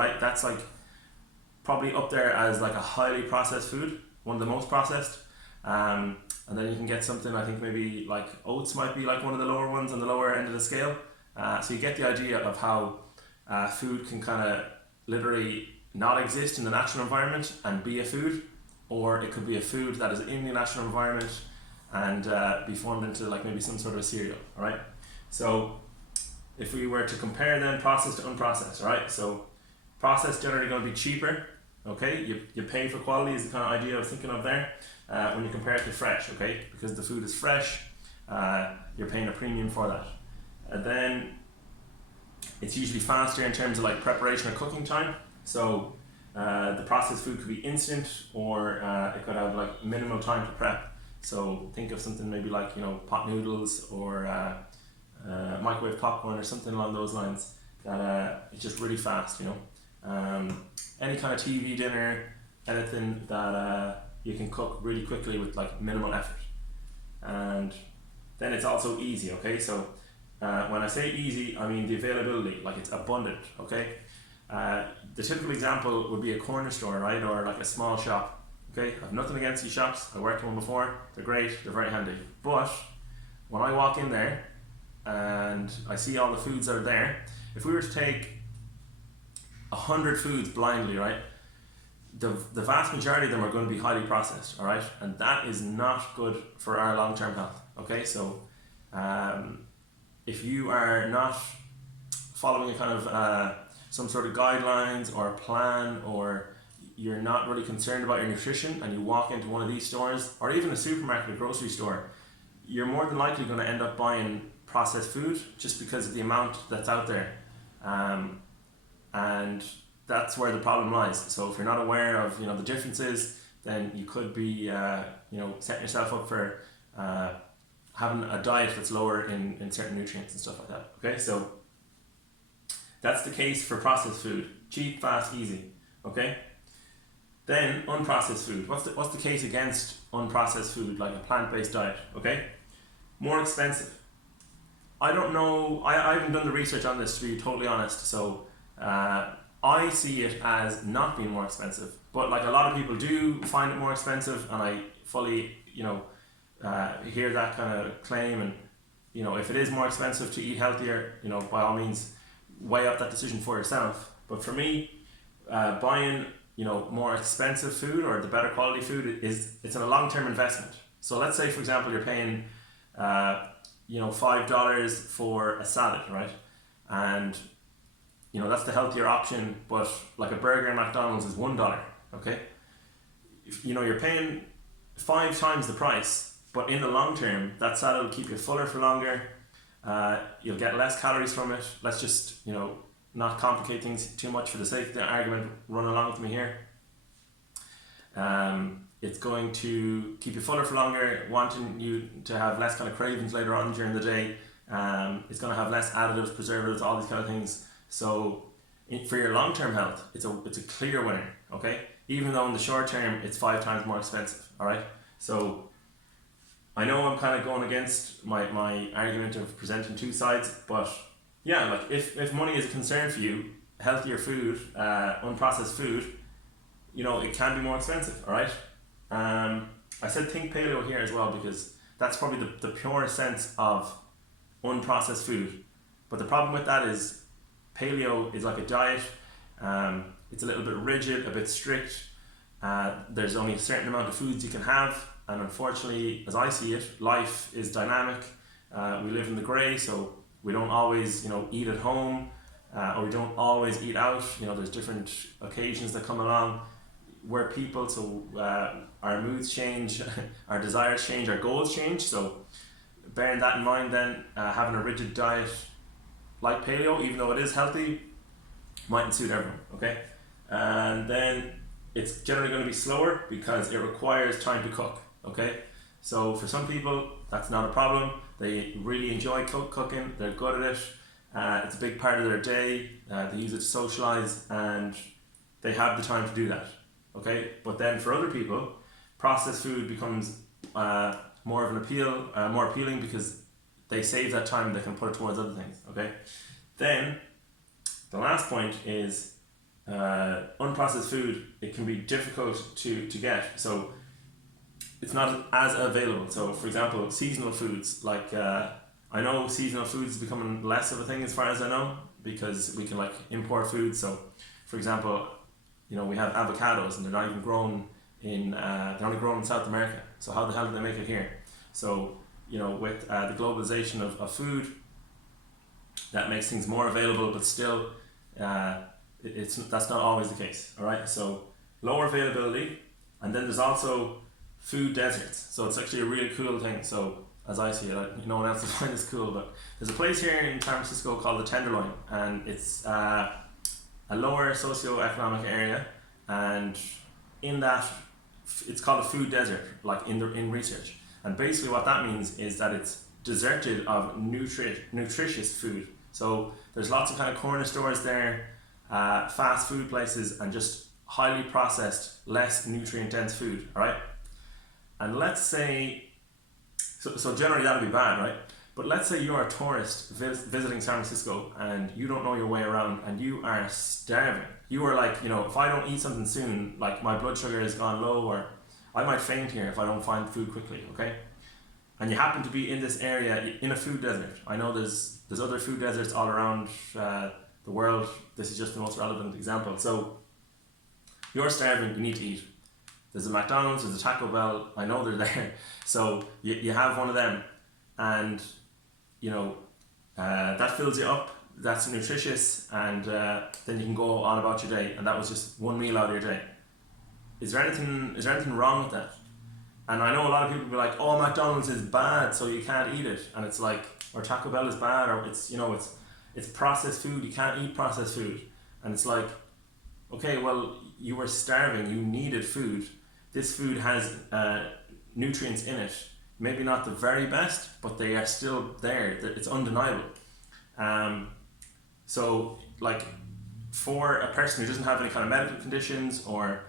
right? That's like probably up there as like a highly processed food, one of the most processed. And then you can get something, I think maybe like oats might be like one of the lower ones on the lower end of the scale. So you get the idea of how food can kind of literally not exist in the natural environment and be a food, or it could be a food that is in the natural environment and be formed into like maybe some sort of a cereal. All right. So if we were to compare then processed to unprocessed, right? So processed generally going to be cheaper. Okay, you pay for quality is the kind of idea I was thinking of there. When you compare it to fresh, okay, because the food is fresh, you're paying a premium for that. And then it's usually faster in terms of like preparation or cooking time. So the processed food could be instant, or it could have like minimal time to prep. So think of something maybe like, you know, pot noodles or microwave popcorn or something along those lines that it's just really fast, you know. Any kind of TV dinner, anything that you can cook really quickly with like minimal effort. And then it's also easy, okay? So when I say easy, I mean the availability, like it's abundant, okay? The typical example would be a corner store, right? Or like a small shop, okay? I have nothing against these shops. I worked in one before. They're great. They're very handy. But when I walk in there and I see all the foods that are there, if we were to take 100 foods blindly, right? The vast majority of them are going to be highly processed, all right? And that is not good for our long-term health, okay? So if you are not following a kind of some sort of guidelines or a plan, or you're not really concerned about your nutrition, and you walk into one of these stores or even a supermarket or grocery store, you're more than likely going to end up buying processed food just because of the amount that's out there. And that's where the problem lies. So if you're not aware of, you know, the differences, then you could be you know, setting yourself up for having a diet that's lower in certain nutrients and stuff like that. Okay, so that's the case for processed food. Cheap, fast, easy. Okay. Then unprocessed food. What's the case against unprocessed food, like a plant-based diet? Okay, more expensive. I don't know. I haven't done the research on this, to be totally honest. So I see it as not being more expensive, but like a lot of people do find it more expensive, and I fully, you know, hear that kind of claim. And you know, if it is more expensive to eat healthier, you know, by all means, weigh up that decision for yourself. But for me, buying, you know, more expensive food or the better quality food it's a long-term investment. So let's say, for example, you're paying you know, $5 for a salad, right? And you know, that's the healthier option, but like a burger at McDonald's is $1, okay? If, you know, you're paying 5 times the price, but in the long term, that salad will keep you fuller for longer. You'll get less calories from it. Let's just, you know, not complicate things too much for the sake of the argument. Run along with me here. It's going to keep you fuller for longer, wanting you to have less kind of cravings later on during the day. It's going to have less additives, preservatives, all these kind of things. So for your long-term health, it's a clear winner, okay? Even though in the short term, it's 5 times more expensive, all right? So I know I'm kind of going against my argument of presenting two sides, but yeah, like if money is a concern for you, healthier food, unprocessed food, you know, it can be more expensive, all right? I said think paleo here as well, because that's probably the purest sense of unprocessed food. But the problem with that is paleo is like a diet. It's a little bit rigid, a bit strict. There's only a certain amount of foods you can have, and unfortunately, as I see it, life is dynamic. We live in the grey, so we don't always, you know, eat at home, or we don't always eat out. You know, there's different occasions that come along. We're people, so our moods change, our desires change, our goals change. So bearing that in mind, then having a rigid diet like paleo, even though it is healthy, mightn't suit everyone, okay? And then it's generally going to be slower because it requires time to cook, okay? So for some people, that's not a problem. They really enjoy cooking, they're good at it. It's a big part of their day. They use it to socialize, and they have the time to do that, okay? But then for other people, processed food becomes more of an appeal, more appealing, because they save that time and they can put it towards other things, okay? Then the last point is unprocessed food, it can be difficult to get. So it's not as available. So for example, seasonal foods, like I know seasonal foods is becoming less of a thing as far as I know, because we can like import food. So for example, we have avocados and they're not even grown in, they're only grown in South America. So how the hell do they make it here? So, with the globalization of food, that makes things more available, but still that's not always the case. All right, so lower availability, and then there's also food deserts. So it's actually a really cool thing. So as I see it, no one else will find this cool, but there's a place here in San Francisco called the Tenderloin, and it's a lower socioeconomic area, and in that it's called a food desert, like in research. And basically what that means is that it's deserted of nutritious food. So there's lots of kind of corner stores there, fast food places, and just highly processed, less nutrient dense food, all right? And let's say, so generally that would be bad, right? But let's say you're a tourist visiting San Francisco and you don't know your way around and you are starving. You are like, if I don't eat something soon, like my blood sugar has gone low, or I might faint here if I don't find food quickly, okay? And you happen to be in this area in a food desert. I know there's other food deserts all around the world. This is just the most relevant example. So you're starving, you need to eat. There's a McDonald's, there's a Taco Bell, I know they're there. So you have one of them, and that fills you up, that's nutritious, and then you can go on about your day, and that was just one meal out of your day. Is there anything wrong with that? And I know a lot of people will be like, oh, McDonald's is bad, so you can't eat it. And it's like, or Taco Bell is bad, or it's processed food, you can't eat processed food. And it's like, okay, well, you were starving, you needed food. This food has nutrients in it. Maybe not the very best, but they are still there. It's undeniable. So like for a person who doesn't have any kind of medical conditions, or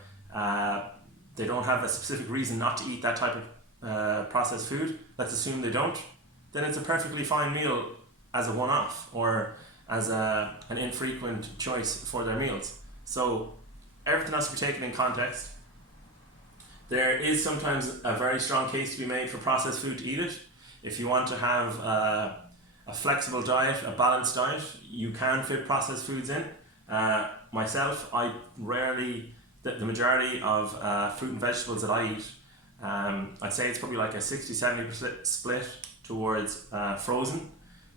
they don't have a specific reason not to eat that type of processed food, let's assume they don't, then it's a perfectly fine meal as a one-off, or as an infrequent choice for their meals. So everything has to be taken in context. There is sometimes a very strong case to be made for processed food to eat it. If you want to have a flexible diet, a balanced diet, you can fit processed foods in. Myself, I rarely, the majority of fruit and vegetables that I eat, I'd say it's probably like a 60-70% split towards frozen,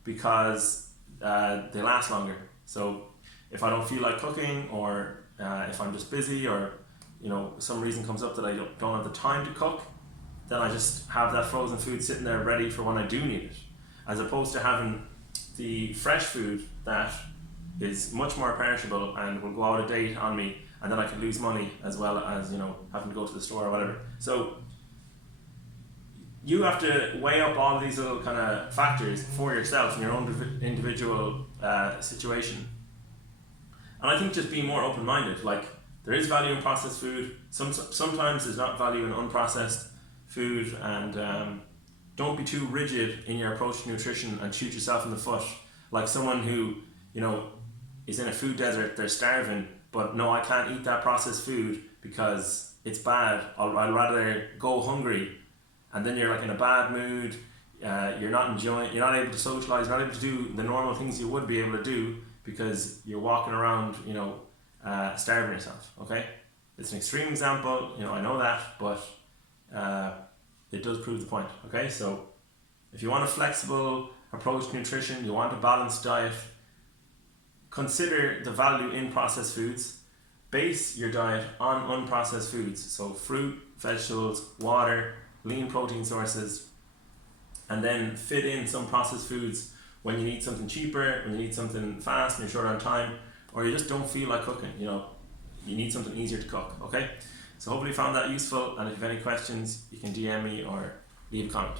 because they last longer. So if I don't feel like cooking, or if I'm just busy, or some reason comes up that I don't have the time to cook, then I just have that frozen food sitting there ready for when I do need it, as opposed to having the fresh food that is much more perishable and will go out of date on me, and then I could lose money, as well as having to go to the store or whatever. So you have to weigh up all these little kind of factors for yourself in your own individual situation. And I think just being more open-minded, like, there is value in processed food. Sometimes there's not value in unprocessed food, and don't be too rigid in your approach to nutrition and shoot yourself in the foot. Like someone who is in a food desert, they're starving, but no, I can't eat that processed food because it's bad. I'd rather go hungry, and then you're like in a bad mood. You're not able to socialize, you're not able to do the normal things you would be able to do because you're walking around, starving yourself. Okay, it's an extreme example, I know that, but it does prove the point. Okay, so if you want a flexible approach to nutrition, you want a balanced diet, consider the value in processed foods. Base your diet on unprocessed foods, so fruit, vegetables, water, lean protein sources, and then fit in some processed foods when you need something cheaper, when you need something fast and you're short on time, or you just don't feel like cooking, you need something easier to cook. Okay, so hopefully you found that useful, and if you have any questions, you can DM me or leave a comment.